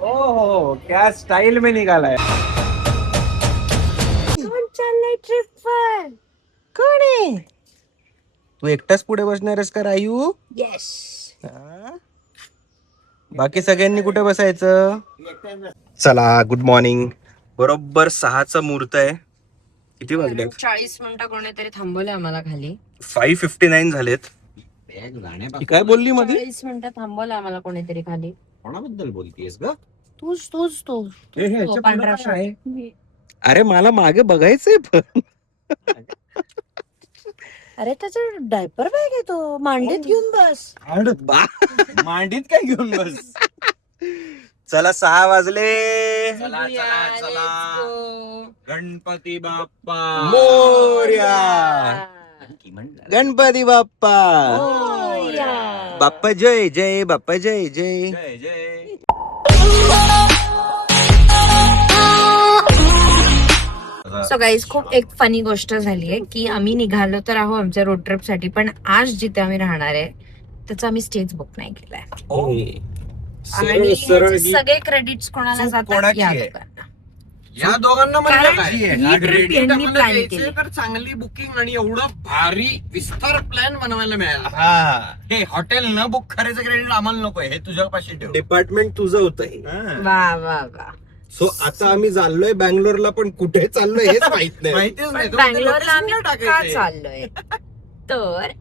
हो क्या स्टाईल में निघालाय. कोण चाललंय ट्रिपवर? कोण आहे? तू एकटाच पुढे बसणारस का रायू? येस. हा? बाकी सगळ्यांनी कुठे बसायचं? चला गुड मॉर्निंग. बरोबर 6चा मुहूर्त आहे. किती वाजले? 40 मिनिटं कोणीतरी थांबवले आम्हाला खाली. 5:59 झालेत. ही काय बोलली मध्ये? 40 मिनिटं थांबवलं आम्हाला कोणीतरी खाली. कोणाबद्दल बोलतीयस ग? तूच तो ह्याच्या पांढरा पुढं काय शर्ट. आहे? अरे मला मागे बघायचंय पण. अरे त्याचा डायपर बॅग आहे तो, मांडीत घेऊन बस. मांडीत काय घेऊन बस. चला 6 वाजले. चला, let's go. गणपती बाप्पा मोरया. गणपती बाप्पा मोरया. बाप्पा जय जय बाप्पा जय जय जय. सो गाईज खूप एक फनी गोष्ट झाली आहे की आम्ही निघालो तर आहो आमच्या रोड ट्रिप साठी, पण आज जिथे आम्ही राहणार आहे त्याचा आम्ही स्टेज बुक नाही केलाय. आणि ह्याचे सगळे क्रेडिट्स कोणाला जातात? या दोघांना. या दोघांना कारण म्हणजे ही trip यांनी plan केली. तर चांगली बुकिंग आणि एवढं भारी विस्तार प्लॅन बनवायला मिळाला. हा हे हॉटेल न बुक करायचं क्रेडिट आम्हाला नकोय, हे तुझ्यापाशी ठेव. डिपार्टमेंट तुझं होतं. वा वा वा. सो आता आम्ही चाललोय बँगलोरला, पण कुठे चाललोय हेच माहित नाही. माहितीच नाही. बँगलोरला आम्ही का चाललोय तर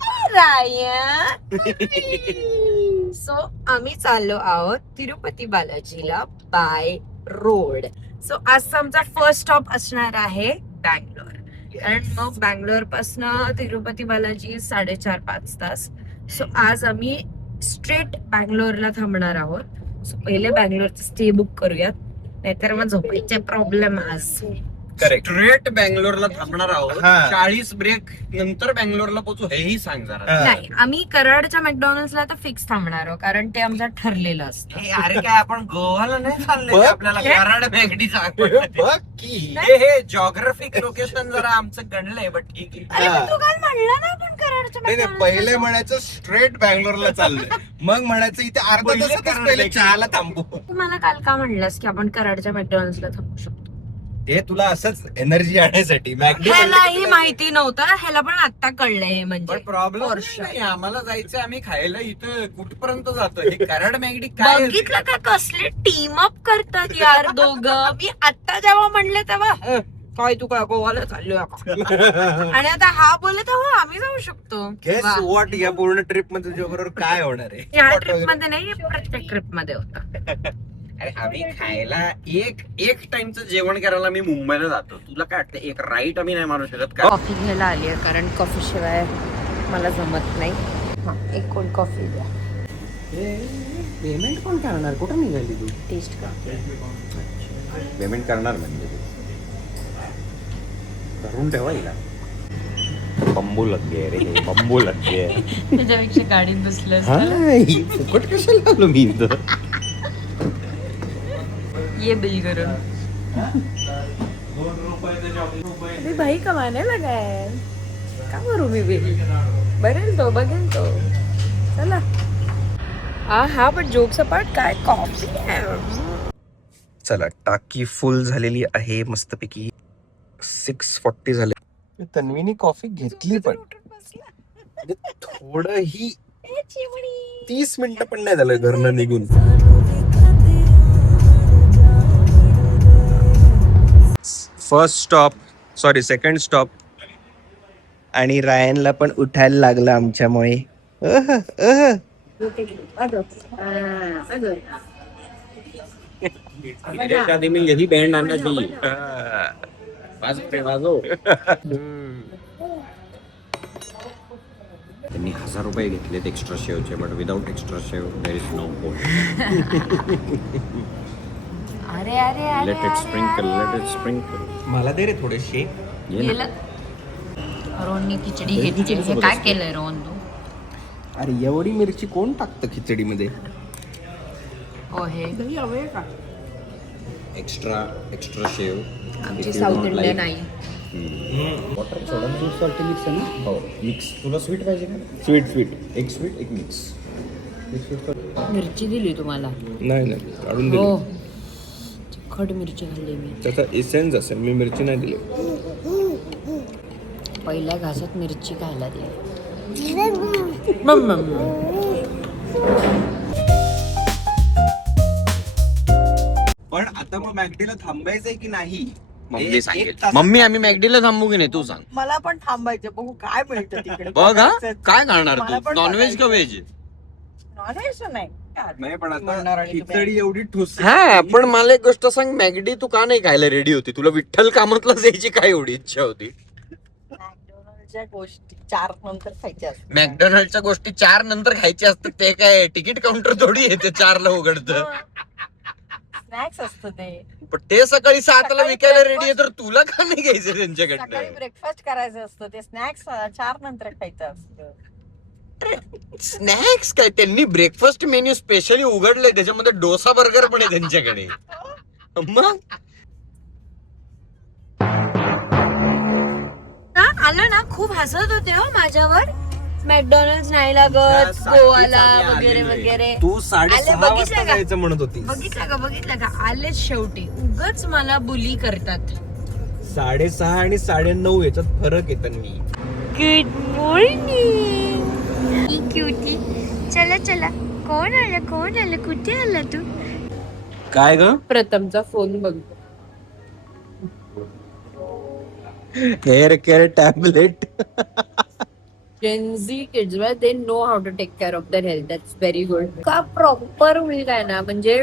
सो आम्ही चाललो आहोत तिरुपती बालाजीला बाय रोड. सो आजचा आमचा फर्स्ट स्टॉप असणार आहे बँगलोर. कारण मग बँगलोर पासन तिरुपती बालाजी 4.5-5 तास. सो आज आम्ही स्ट्रेट बँगलोरला थांबणार आहोत. सो पहिले बँगलोरचं स्टे बुक करूयात, नाहीतर मग झोपायचे प्रॉब्लेम आज. स्ट्रेट बँगलोरला थांबणार आहोत. हा. 40 ब्रेक नंतर बँगलोरला पोहोचू हेही सांग जरा. नाही, आम्ही कराडच्या मॅकडॉनल्ड्सला तर फिक्स थांबणार आहोत, कारण ते आमचं ठरलेलं असतं. हे अरे काय आपण गोवाला नाही चाललोय, बघ. आपल्याला कराड मॅगडी सांग. बघ की. हे जॉग्राफिक लोकेशन जरा आमचं गणलंय, बट ठीक आहे. अरे पण तू काल म्हणला ना आपण कराडच्या नाही नाही, McDonald's पहिले ला म्हणायचं स्ट्रेट बँगलोरला चाललोय, मग म्हणायचं इथे अर्धा पहिले तासातच कराड पहिले देखील. चहाला थांबू. तू मला काल का म्हणलास की आपण कराडच्या मॅकडॉनल्ड्सला थांबू शकतो? हे तुला असंच एनर्जी आणण्यासाठी. मॅगडी ह्यालाही माहिती नव्हतं, ह्याला पण आता कळलंय हे म्हणजे. पण प्रॉब्लेम For sure. नाही, आम्हाला जायचंय, आम्ही खायला इथं कुठपर्यंत जातो. हे कराड मॅगडी काय बघितलं का कसले टीम अप करतात यार दोघं. मी आता जेव्हा म्हणले तेव्हा काय तू काय गोवाला चाललोय का? आणि आता हा बोलत हो आम्ही जाऊ शकतो. गेस वा. व्हॉट, या पूर्ण ट्रिप मध्ये तुझ्या बरोबर काय होणार आहे? या ट्रिप मध्ये नाही, प्रत्येक ट्रिप मध्ये होतं. अरे आम्ही खायला एक टाइमचं जेवण करायला मी मुंबईला जातो. तुला काय वाटतं एक राईट आम्ही नाही मारू शकत का? कॉफी घ्यायला आली आहे, कारण कॉफी शिवाय मला जमत नाही. हा, एक कोल्ड कॉफी द्या. पेमेंट कोण करणार? कुठं निघाली तू? टेस्ट करते. पेमेंट करणार म्हणजे तू करून ठेवा हिला. बंबू लग गे रे, बंबू लग गे. त्याच्यापेक्षा गाडीत बसलं फुकट कशाला आलो मी इथं? ये बिल करून. अरे भाई कमाने लगा है. का भरू मी बिल? बरेल तो, बघेल तो. चला. हा पण जोक्स अपार्ट, काय कॉफी आहे. चला, टाकी फुल झालेली आहे मस्तपैकी. 6:40 झाले. तन्वीनी कॉफी घेतली, पण थोडं ही 30 मिनिटं पण नाही झालं घरनं निघून. First stop, sorry second stop, आणि रायनला पण उठायला लागलं आमच्यामुळे. आधी मी यही बँड आणला चाहिए. त्यांनी 1000 रुपये घेतलेत एक्स्ट्रा शेवचे, but without extra shave there is no point. अरे अरे अरे लेट इट स्प्रिंकल. मला दे रे थोडेसे. गेलं. रोहनने खिचडी घेतली. हे काय केलंय रोहन तू? अरे एवढी मिरची कोण टाकतं खिचडीमध्ये? हो, हे एक्स्ट्रा शेव. आमची south Indian I. Water soda mix salt mix आहे ना? हो मिक्स. तुला स्वीट पाहिजे का? स्वीट एक स्वीट एक मिक्स. मिरची दिली तुम्हाला? नाही काढून हो, तिखट मिरची घालली मी. त्याचा इसेन्स असेल, मी मिरची नाही दिली. पहिल्या घासात मिरची खायला दिली. पण आता मग मॅकडीला थांबायचंय की नाही? मम्मी सांगेल. मम्मी आम्ही मॅकडीला थांबू की नाही तू सांग. मला पण थांबायचं, बघू काय मिळतं तिकडे. बघ हा, काय करणार मला तू, पण नॉनव्हेज का व्हेज? नॉनव्हेज नाही. नाही पण म्हणणार आता आणि तुम्ही- खिचडी एवढी ठोस. हा पण मला एक गोष्ट सांग, मॅगडी तू का नाही खायला रेडी होती? तुला विठ्ठल कामातला जायची काय एवढी इच्छा होती? मॅकडोनल्डच्या गोष्टी 4 नंतर खायच्या असतात. मॅकडोनल्डच्या गोष्टी 4 नंतर खायच्या असतात. ते काय तिकीट काउंटर थोडी येते 4 ला उघडतं. स्नॅक्स असतं ते. पण ते सकाळी 7 ला सकाळी विकायला रेडी आहे, breakfast- तर तुला का नाही घ्यायचं सकाळी त्यांच्याकडनं? ब्रेकफास्ट करायचं असतं, ते स्नॅक्स 4 नंतर खायचं असतं. स्नॅक्स काय, त्यांनी ब्रेकफास्ट मेन्यू स्पेशली उघडलंय, त्याच्यामध्ये डोसा बर्गर पण आहे त्यांच्याकडे. मग आलं ना, खूप हसत होते हो माझ्यावर. मॅकडॉनल्ड नाही लागत गोवाला वगैरे वगैरे. तू आले, 6:30 बघितलं वाजता का? जायचं म्हणत होती. बघितलं का आलेच शेवटी. उगाच मला बुली करतात. 6:30 आणि 9:30 याच्यात फरक आहे तन्वी. Good morning cutie. चला चला, कोण आलं कुठे आला तू? काय ग? प्रथमचा फोन बघ. Hair care tablet. Gen Z kids, right? They know how to take care of their health. That's very good. का प्रॉपर होईल आहे ना, म्हणजे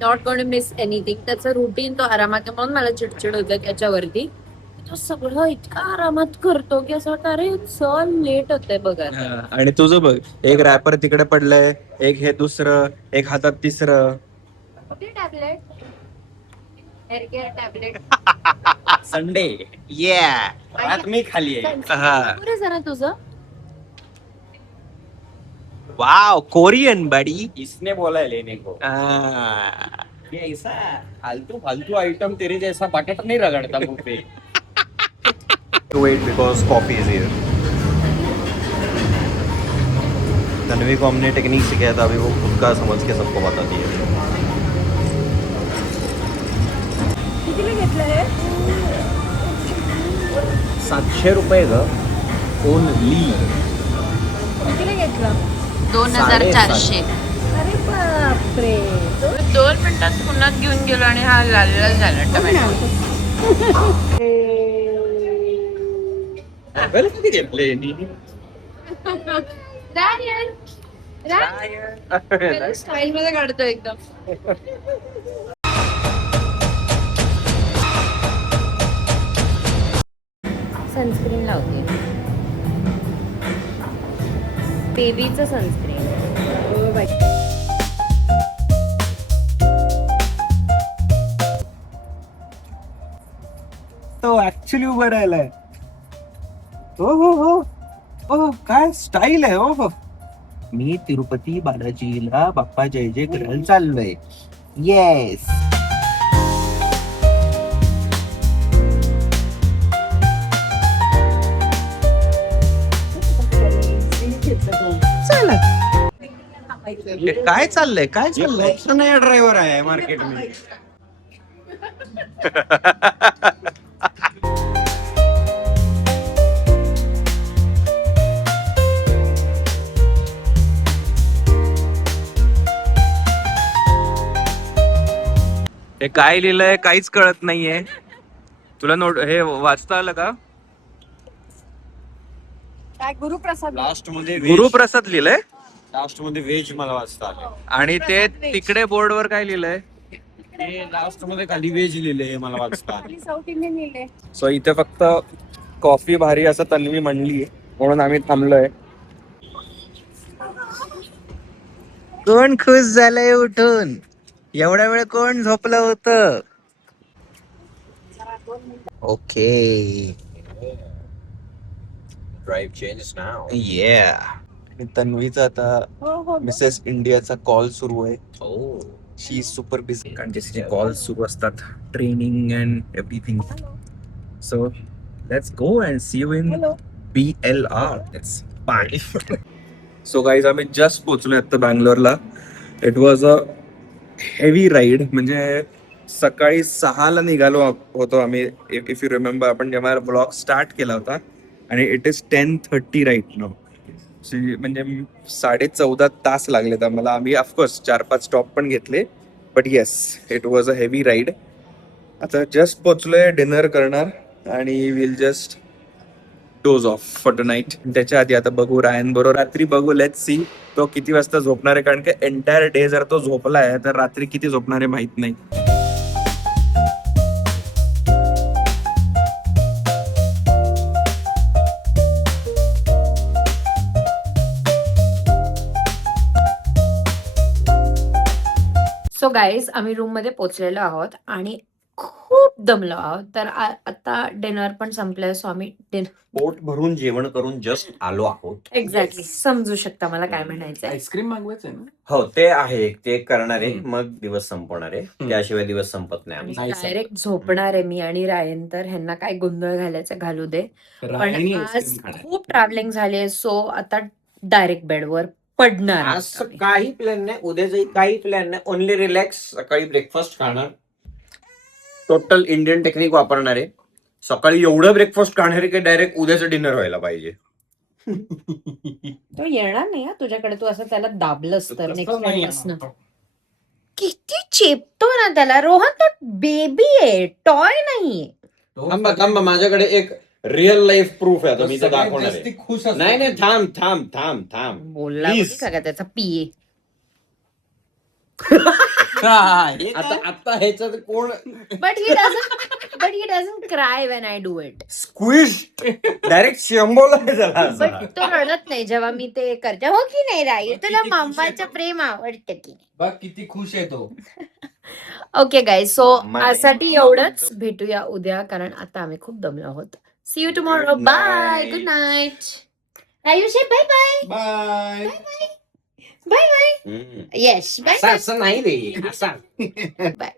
not going to miss anything. त्याचं रुटीन तो आरामात आहे, म्हणून मला चिडचिड होतं त्याच्यावरती. तो सगळं इतका आरामात करतो की असं वाटतं अरे चल लेट होतंय बघा. आणि तुझं बघ, एक रॅपर तिकडे पडलंय, एक हे दुसरं, एक हातात तिसरं. कुठे tablet? Hair care tablet. Sunday ये मी खाली आहे. पुरे जरा तुझं. वाव, कोरियन बडी. इसने बोला है लेने को. ये ऐसा फालतू फालतू आइटम तेरे जैसा बकेट नहीं रगड़ता मुंह पे. Wait because coffee is here. Tanvi को हमने टेक्निक सिखाया था, अभी वो खुद का समझ के सबको बताती है. कितीला घेतलं हे? 700 रुपये ग. ओनली. कितीला घेतलं? 2400. अरे बापरे. 2 मिनिटात पुन्हा घेऊन गेलो आणि हा लाल लाल झाला टोमॅटो. स्टाईल मध्ये काढतो एकदम. सनस्क्रीन लावते, बेबीचं सनस्क्रीन. तो ऍक्च्युली उभा राहिलाय. हो हो हो हो, काय स्टाईल आहे हो. मी तिरुपती बालाजीला बाप्पा जय जय करायला चाललोय. येस. काय चाललंय, काय चाललंय? नया ड्राइवर आहे मार्केट में. हे काय लिहिलंय काहीच कळत नाहीये. तुला नोट हे वाचता आलं का? काय गुरुप्रसाद? लास्ट मध्ये गुरुप्रसाद लिहिलंय लास्ट मध्ये व्हेज मला वाचता आलं. आणि ते तिकडे बोर्डवर काय लिहिलंय? ते लास्ट मध्ये खाली व्हेज लिहिलंय मला वाचता आलं. साऊथ इंडियन लिहिले. सो इथे फक्त कॉफी भारी असं तन्वी म्हणली म्हणून आम्ही थांबलोय. कोण खुश झालंय उठून? एवढा वेळ कोण झोपलं होतं? ओके. Drive change now. आणि तन्वीचा आता मिसेस इंडियाचा कॉल सुरू आहे. शी इज सुपर बिझी, कारण तिचे कॉल सुरू असतात, training and everything. So let's go and see you in BLR. Let's bye. So guys, आम्ही जस्ट पोहोचलोय आता बँगलोरला. It was a heavy ride, म्हणजे सकाळी 6ला निघालो होतो आम्ही. इफ यू रिमेंबर, आपण जेव्हा ब्लॉग स्टार्ट केला होता, आणि इट इज 10:30 राईट नाउ. म्हणजे 14.5 तास लागलेत आम्हाला. आम्ही ऑफकोर्स 4-5 स्टॉप पण घेतले, but yes, it was a heavy ride. आता जस्ट पोचलोय, डिनर करणार आणि will just dose of for the night. त्याच्या आधी आता बघू रायन बरोबर रात्री बघू, लेट्स सी तो किती वाजता झोपणार आहे, कारण की एंटायर डे जर तो झोपला आहे तर रात्री किती झोपणार आहे माहित नाही. सो गाईज, आम्ही रूम मध्ये पोहोचलेलो आहोत आणि खूप दमलो आहोत. तर आता डिनर पण संपलंय. सो आम्ही पोट भरून जेवण करून जस्ट आलो आहोत. एक्झॅक्टली समजू शकता मला काय म्हणायचंय. आईस्क्रीम मागवायचंय ना. हो, ते आहे, ते करणार आहे, मग दिवस संपवणार आहे. त्याशिवाय दिवस संपत नाही आमचा. Nice. डायरेक्ट झोपणार आहे मी आणि रायन. तर ह्यांना काय गोंधळ घालायचं घालू दे. पण रायणी आज आईस्क्रीम खाणार. खूप ट्रॅव्हलिंग झाली, सो आता डायरेक्ट बेडवर पडणार आहोत आज आम्ही. काही प्लॅन नाही, उद्याचाही काही प्लॅन नाही. Only relax. सकाळी ब्रेकफास्ट खाणार, टोटल इंडियन टेक्निक वापरणार आहे. सकाळी एवढं ब्रेकफास्ट खाणार आहे की डायरेक्ट उद्याचं डिनर व्हायला पाहिजे. तो येणार नाही हा तुझ्याकडे. तू असं त्याला दाबलंस तर नेक्स्ट तसं नाही टाइम असणं. येणार. किती चेपतो ना त्याला. रोहन, तो बेबी आहे, टॉय नाहीये. तो थांबा थांबा, माझ्याकडे एक रिअल लाईफ प्रूफ आहे, आता मी तर सगळ्यात दाखवणार जास्ती आहे. खुश असतो. नाही नाही, थांब थांब थांब थांब. बोलला Please. होती का त्याचा पिये. काय? आता आता ह्याच्यात कोण but he doesn't cry when I do it. Squish direct शंभोला झाला बट असा. तो रडत नाही जेव्हा मी ते करते. हो की नाही राई, तुला किती खुश आहे मम्माचं तो. प्रेम आवडतं की. बघ किती खुश आहे तो. ओके गाईज, सो मम्मा आजसाठी एवढंच. भेटूया उद्या, कारण आता आम्ही खूप दमलो आहोत. See you tomorrow. Good bye. night. Good night. आयुष्य bye bye. Bye. Bye bye. Hmm. Yes bye असं असं नाही रे, असं बाय.